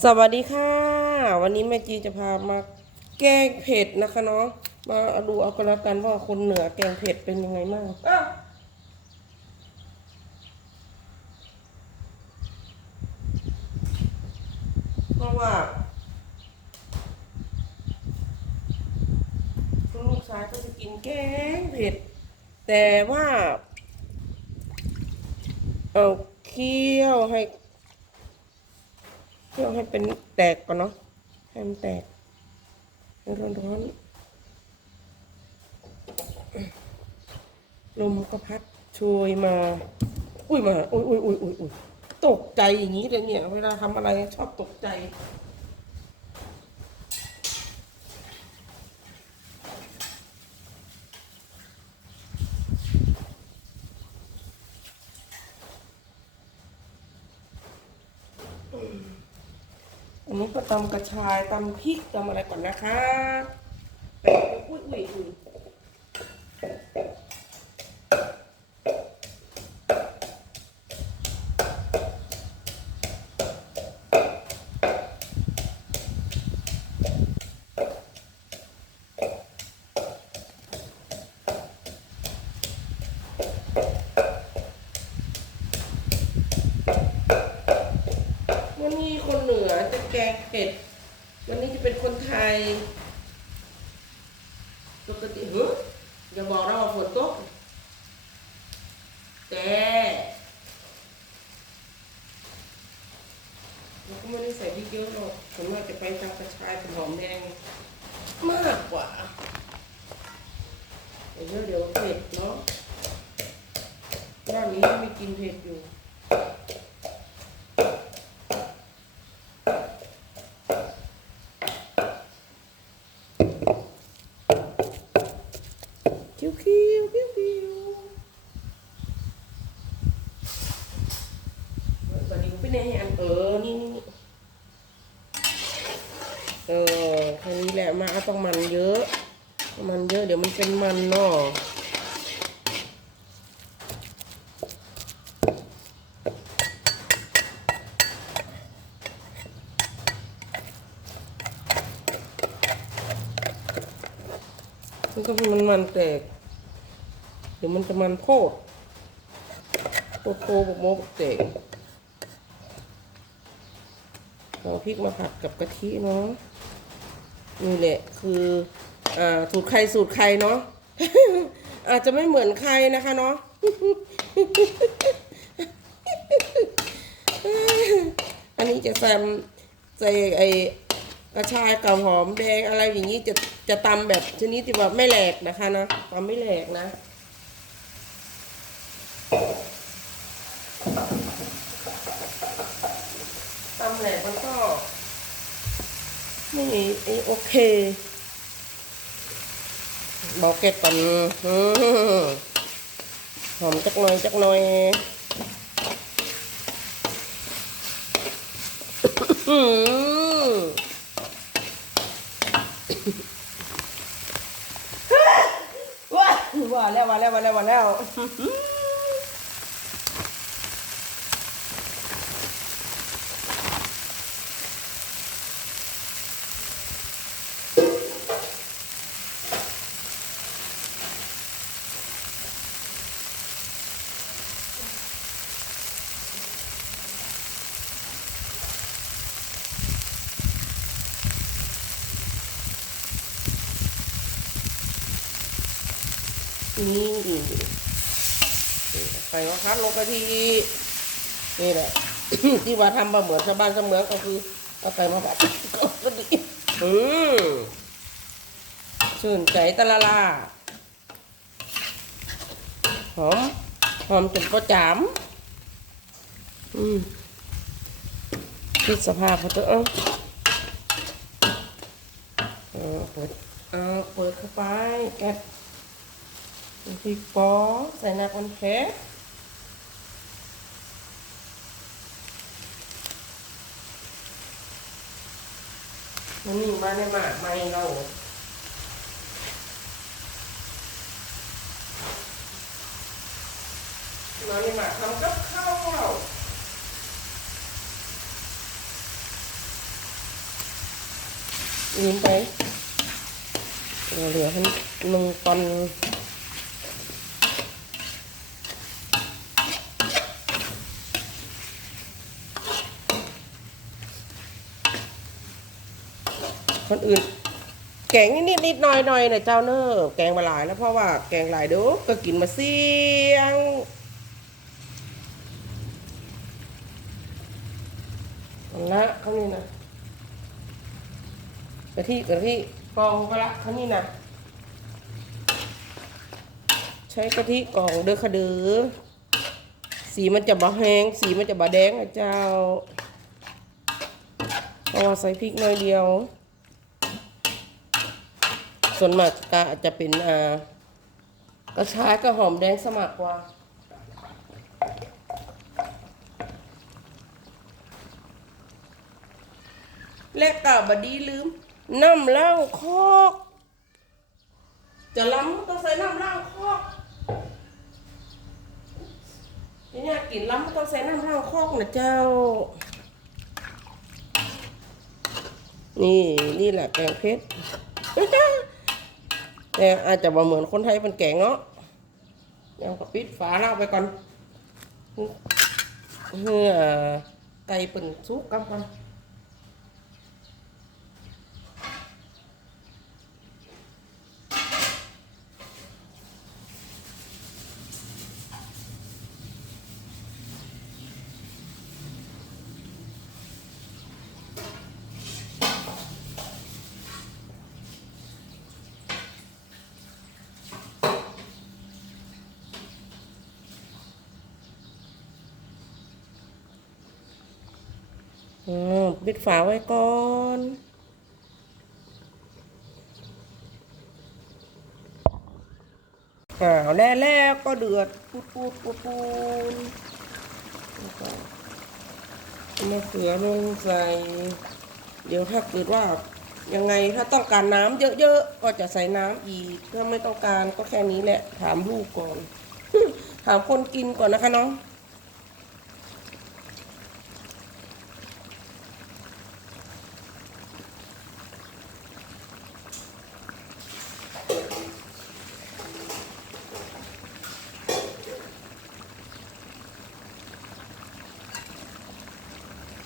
สวัสดีค่ะ วันนี้แม่จีจะพามาแกงเผ็ดนะคะเนาะมาดูเอากันแล้วกันว่าคนเหนือแกงเผ็ดเป็นยังไงบ้างเพราะว่าคุณลูกชายก็จะกินแกงเผ็ด แต่ว่า เอาเคี่ยวให้ เพื่อให้เป็นแตกก่อนเนาะให้มันแตกร้อนร้อนๆลมก็พัดโชยมา อุ้ยมาอุ้ยอุ้ยอุ้ยอุ้ยอุ้ยตกใจอย่างนี้เลยเนี่ย เวลาทำอะไรชอบตกใจ อันนี้ก็ตำกระชายตำพริกตำอะไรก่อนนะคะอุ้ยอุ้ยอุ้ยวันนี้คนเหนือจะแกง เผ็ด วันนี้จะเป็นคนไทย ปกติเฮ้ยอย่าบอกนะว่าฝนตก แต่เราก็ไม่ได้ใส่พริกเยอะหรอกผมว่าจะไปทางกระชายกับหอมแดงมากกว่าเดี๋ยวเดี๋ยวเผ็ดเนาะรอบนี้ไม่กินเผ็ดอยู่ คิ้วคิ้วคิ้วคิ้ว นนี้เป็นไงอันเออ นี่นี่เออแค่นี้แหละมาต้องมันเยอะ มันเยอะเดี๋ยวมันเป็นมันเนาะมันก็มันมันแตกเดี๋ยวมันจะมันโพดโตโตๆบกโมบกเตก เอาพริกมาผัดกับกะทิเนาะนี่แหละคืออ่าสูตรใครสูตรใครเนาะอาจจะไม่เหมือนใครนะคะเนาะอันนี้จะแซมใส่ไอกระชายกับหอมแดงอะไรอย่างนี้จะจะตำแบบชนิดที่ว่าไม่แหลกนะคะนะตำไม่แหลกนะ ตำ แหลกมันก็ไม่ไอโอเค บอกเก็บก่อนหอมจักหน่อยจักหน่อยว้าว่าแล้วว่าแล้วว่าแล้วว่าแล้ว นี่ใส่มะพร้าวลงกะทินี่แหละ ที่ว่าทำมาเหมือนชาวบ้านชาวเมืองก็คือเอาใส่มาแบบก็ดีอืมชื่นใจตะละลาหอมหอมจนประจามอืมคิดสภาพเขาเถอะเอ้าเออเปิด เออเปิดเข้าไปแก๊ส พริกปอใส่น้ำมันแค่มันมีมาในหมากไม่เรามาในหมากทำกับข้าวเรา ลืมไปเหลือให้หนึ่งตอน คนอื่น แกงนิดนิดหน่อยหน่อยนะเจ้าเนอะแกงมาหลายแล้วเพราะว่าแกงหลายเด้อก็กินมาเสียงเอาละเขานี่นะกะทิกะทิกองก็ละเขานี่นะใช้กะทิกองเด้อค่ะเด้อสีมันจะบะแห้งสีมันจะบะแดงนะเจ้าเพราะว่าใส่พริกน้อยเดียว ส่วนมากก็อาจจะเป็นอ่ากระชายกับหอมแดงสมัครกว่าและกะบดีลืมน้ำเหล้าคอก จะล้ำต้องใส่น้ำเหล้าคอกเนี่ยกินล้ำต้องใส่น้ำเหล้าคอกนะเจ้า นี่นี่แหละแกงเพชร แต่อาจจะบ่เหมือนคนไทยเป็นแกงเนาะยังก็ปิดฝาเล้าไปก่อนเพื่อไก่เป็นซุกกันก่อน ปิดฝาไว้ก่อนอ่าวแล้วแล้วก็เดือดปูดปูดปูดปูดแล้วก็เอามะเขือลงใส่เดี๋ยวถ้าเกิดว่ายังไงถ้าต้องการน้ำเยอะๆก็จะใส่น้ำอีกถ้าไม่ต้องการก็แค่นี้แหละถามลูกก่อน ถามคนกินก่อนนะคะน้อง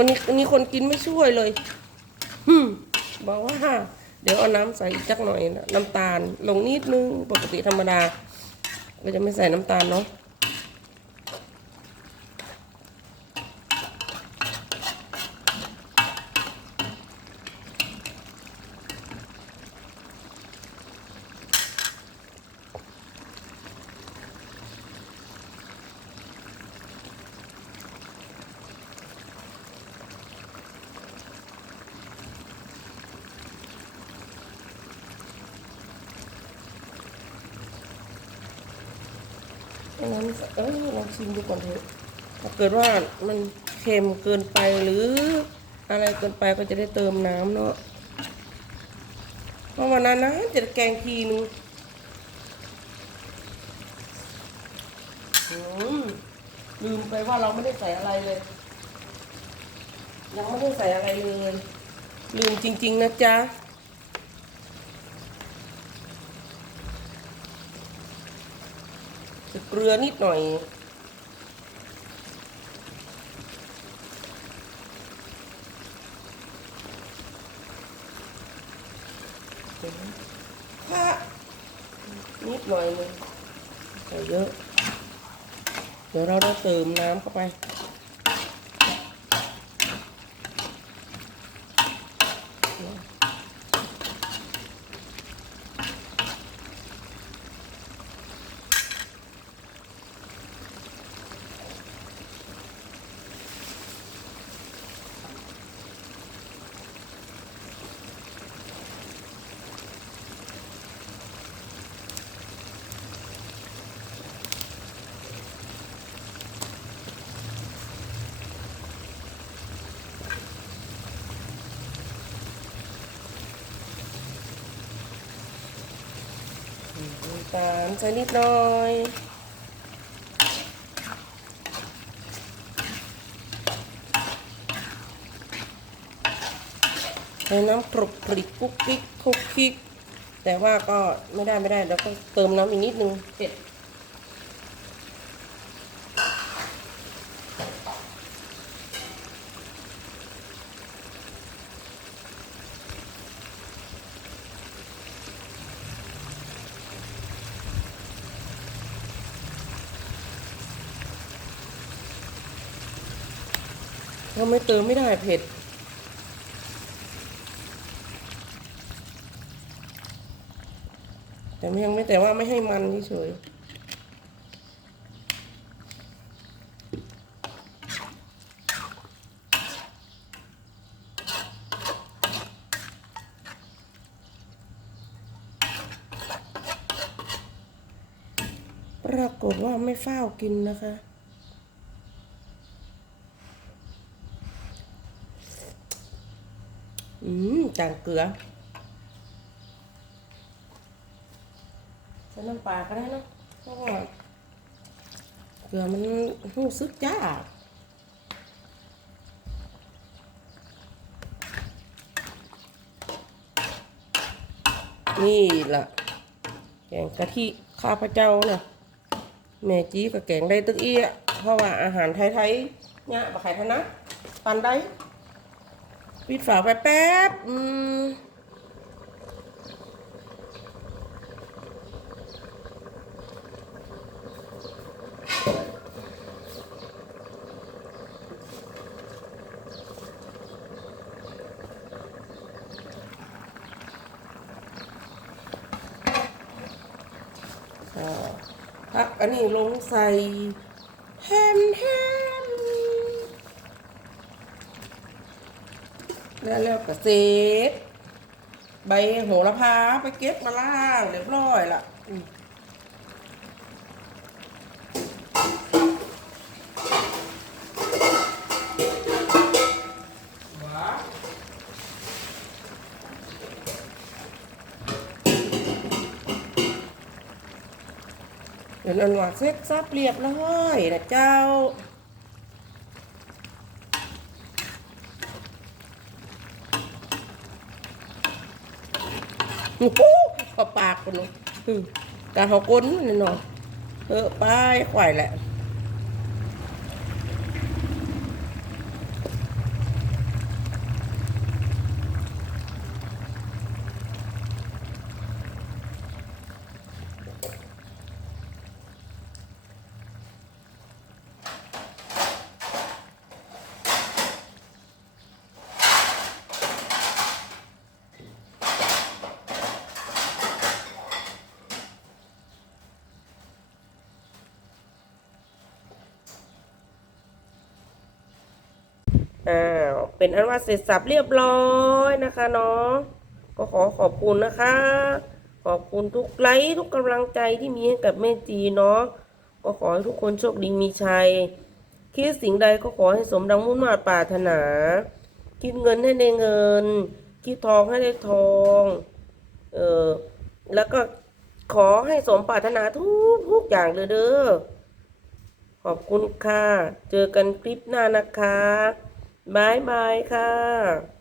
วันนี้วันนี้ คนกินไม่ช่วยเลยฮึมบอกว่าเดี๋ยวเอาน้ำใส่อีกจักหน่อยนะน้ำตาลลงนิดนึงปกติธรรมดาเราจะไม่ใส่น้ำตาลเนาะ น้ำเออลองชิมดูก่อนเถอะถ้าเกิดว่ามันเค็มเกินไปหรืออะไรเกินไปก็จะได้เติมน้ำเนาะเพราะวันนั้นนะจะแกงทีนึงลืมไปว่าเราไม่ได้ใส่อะไรเลย ยังไม่ได้ใส่อะไรเลย ลืมจริง ๆ นะจ๊ะ เกลือนิดหน่อยค่ะนิดหน่อยนึงใส่เยอะ เดี๋ยวเราจะเติมน้ำเข้าไป น้ำตาลใส่นิดหน่อยใช้น้ำกรุบกริกกุ๊กกิ๊กคุกคิกแต่ว่าก็ไม่ได้ไม่ได้เราก็เติมน้ำอีกนิดนึงเผ็ด ถ้าไม่เติมไม่ได้เผ็ด แต่ไม่ยังไม่แต่ว่าไม่ให้มันเฉยปรากฏว่าไม่เฝ้ากินนะคะ อืม จางเกลือใส่น้ำปลาก็ได้เนอะเพราะว่าเกลือมันรู้สึกจ้านี่ล่ะ แกงกะทิข้าพเจ้าเนี่ยแม่จีกับแกงได้ตึกเอี้ยเพราะว่าอาหารไทยๆเนี่ยบะไข่ทนะปันได้ ปิดฝาไปแป๊บ อืมอ่าพักอันนี้ลงใส่แฮมแฮม แล้วแล้วก็เซฟใบโหระพาไปเก็บมาล่างเรียบร้อยละเดี๋ยวนันว่าเซ็ตซับเรียบร้อยนะเจ้า โอ้โหปลาปากคนนู้นอืมการหอก้นนี่เนาะเออไปขวายแหละ อ้าว เป็นอันว่าเสร็จสับเรียบร้อยนะคะเนาะก็ขอขอบคุณนะคะ ขอบคุณทุกไลค์ทุกกำลังใจที่มีให้กับแม่จีเนาะก็ขอให้ทุกคนโชคดีมีชัยคิดสิ่งใดก็ขอให้สมดังมุ่งมา่ปรารถนา คิดเงินให้ได้เงิน คิดทองให้ได้ทองเออแล้วก็ขอให้สมปรารถนาทุกทุกอย่างเลยเด้อขอบคุณค่ะ เจอกันคลิปหน้านะคะ บายบายค่ะ